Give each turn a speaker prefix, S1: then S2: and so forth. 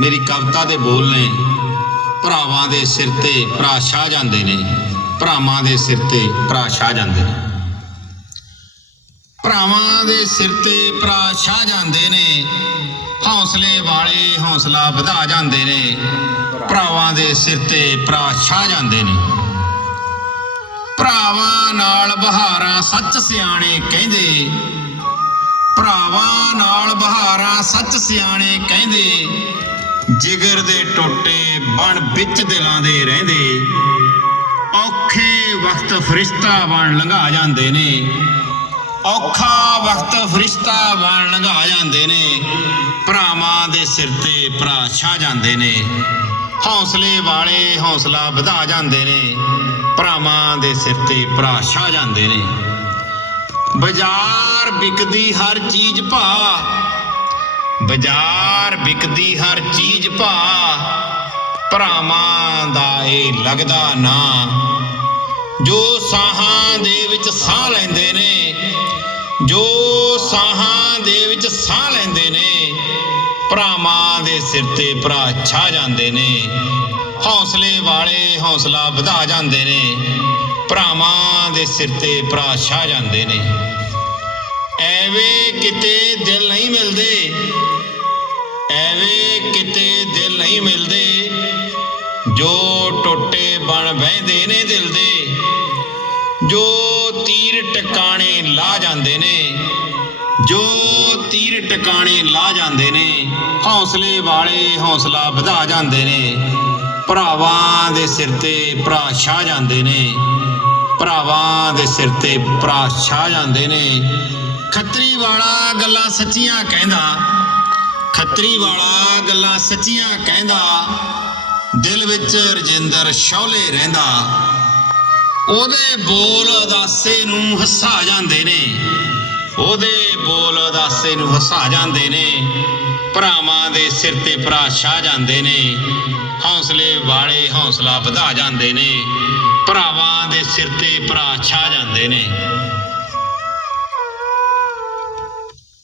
S1: ਮੇਰੀ ਕਵਿਤਾ ਦੇ ਬੋਲ ਨੇ, ਭਰਾਵਾਂ ਦੇ ਸਿਰ ਤੇ ਭਰਾ ਛਾ ਜਾਂਦੇ ਨੇ, ਭਰਾਵਾਂ ਦੇ ਸਿਰ ਤੇ ਭਰਾ ਛਾ ਜਾਂਦੇ ਨੇ। ਭਰਾਵਾਂ ਦੇ ਸਿਰ ਤੇ ਭਰਾ ਛਾ ਜਾਂਦੇ ਨੇ, ਹੌਸਲੇ ਵਾਲੇ ਹੌਸਲਾ ਵਧਾ ਜਾਂਦੇ ਨੇ, ਭਰਾਵਾਂ ਦੇ ਸਿਰ ਤੇ ਭਰਾ ਛਾ ਜਾਂਦੇ ਨੇ। ਭਰਾਵਾਂ ਨਾਲ ਬਹਾਰਾਂ ਸੱਚ ਸਿਆਣੇ ਕਹਿੰਦੇ ਭਰਾਵਾਂ ਨਾਲ ਬਹਾਰਾਂ ਸੱਚ ਸਿਆਣੇ ਕਹਿੰਦੇ, ਜਿਗਰ ਦੇ ਟੋਟੇ ਬਣ ਵਿੱਚ ਦਿਲਾਂ ਦੇ ਰਹਿੰਦੇ। ਔਖੇ ਵਕਤ ਫਰਿਸ਼ਤਾ ਬਣ ਲੰਘਾ ਜਾਂਦੇ ਨੇ। ਔਖਾ ਵਕਤ ਫਰਿਸ਼ਤਾ ਬਣ ਲੰਘਾ ਜਾਂਦੇ ਨੇ। ਭਰਾਵਾਂ ਦੇ ਸਿਰ ਤੇ ਭਰਾ ਛਾ ਜਾਂਦੇ ਨੇ। ਹੌਸਲੇ ਵਾਲੇ ਹੌਸਲਾ ਵਧਾ ਜਾਂਦੇ ਨੇ। ਭਰਾਵਾਂ ਦੇ ਸਿਰ ਤੇ ਭਰਾ ਛਾ ਜਾਂਦੇ ਨੇ। ਬਾਜ਼ਾਰ ਵਿਕਦੀ ਹਰ ਚੀਜ਼ ਭਾ ਬਾਜ਼ਾਰ ਵਿਕਦੀ ਹਰ ਚੀਜ਼ ਭਾ ਭਰਾਵਾਂ ਦਾ ਇਹ ਲੱਗਦਾ ਨਾ। ਜੋ ਸਾਹਾਂ ਦੇ ਵਿੱਚ ਸਾਹ ਲੈਂਦੇ ਨੇ, ਜੋ ਸਾਹਾਂ ਦੇ ਵਿੱਚ ਸਾਹ ਲੈਂਦੇ ਨੇ, ਭਰਾਵਾਂ ਦੇ ਸਿਰ ਤੇ ਭਰਾ ਛਾ ਜਾਂਦੇ ਨੇ। ਹੌਸਲੇ ਵਾਲੇ ਹੌਸਲਾ ਵਧਾ ਜਾਂਦੇ ਨੇ। ਭਰਾਵਾਂ ਦੇ ਸਿਰ ਤੇ ਭਰਾ ਛਾ ਜਾਂਦੇ ਨੇ। ਐਵੇਂ ਕਿਤੇ ਦਿਲ ਨਹੀਂ ਮਿਲਦੇ। ਐਵੇਂ ਕਿਤੇ ਦਿਲ ਨਹੀਂ ਮਿਲਦੇ। ਜੋ ਟੋਟੇ ਬਣ ਬਹਿੰਦੇ ਨੇ ਦਿਲ ਦੇ। ਜੋ ਤੀਰ ਟਿਕਾਣੇ ਲਾ ਜਾਂਦੇ ਨੇ। ਜੋ ਤੀਰ ਟਿਕਾਣੇ ਲਾ ਜਾਂਦੇ ਨੇ। ਹੌਸਲੇ ਵਾਲੇ ਹੌਸਲਾ ਵਧਾ ਜਾਂਦੇ ਨੇ। ਭਰਾਵਾਂ ਦੇ ਸਿਰ ਤੇ ਭਰਾ ਛਾ ਜਾਂਦੇ ਨੇ। ਭਰਾਵਾਂ ਦੇ ਸਿਰ ਤੇ ਭਰਾ ਛਾ ਜਾਂਦੇ ਨੇ। ਖੱਤਰੀ ਵਾਲਾ ਗੱਲਾਂ ਸੱਚੀਆਂ ਕਹਿੰਦਾ। ਖੱਤਰੀ ਵਾਲਾ ਗੱਲਾਂ ਸੱਚੀਆਂ ਕਹਿੰਦਾ। ਦਿਲ ਵਿੱਚ ਰਜਿੰਦਰ ਸ਼ੌਲੇ ਰਹਿੰਦਾ। ਉਹਦੇ ਬੋਲ ਅਦਾਸੇ ਨੂੰ ਹਸਾ ਜਾਂਦੇ ਨੇ। ਉਹਦੇ ਬੋਲ ਅਦਾਸੇ ਨੂੰ ਹਸਾ ਜਾਂਦੇ ਨੇ। ਭਰਾਵਾਂ ਦੇ ਸਿਰ ਤੇ ਭਰਾ ਛਾ ਜਾਂਦੇ ਨੇ। ਹੌਸਲੇ ਵਾਲੇ ਹੌਸਲਾ ਵਧਾ ਜਾਂਦੇ ਨੇ। ਭਰਾਵਾਂ ਦੇ ਸਿਰ ਤੇ ਭਰਾ ਛਾ ਜਾਂਦੇ ਨੇ।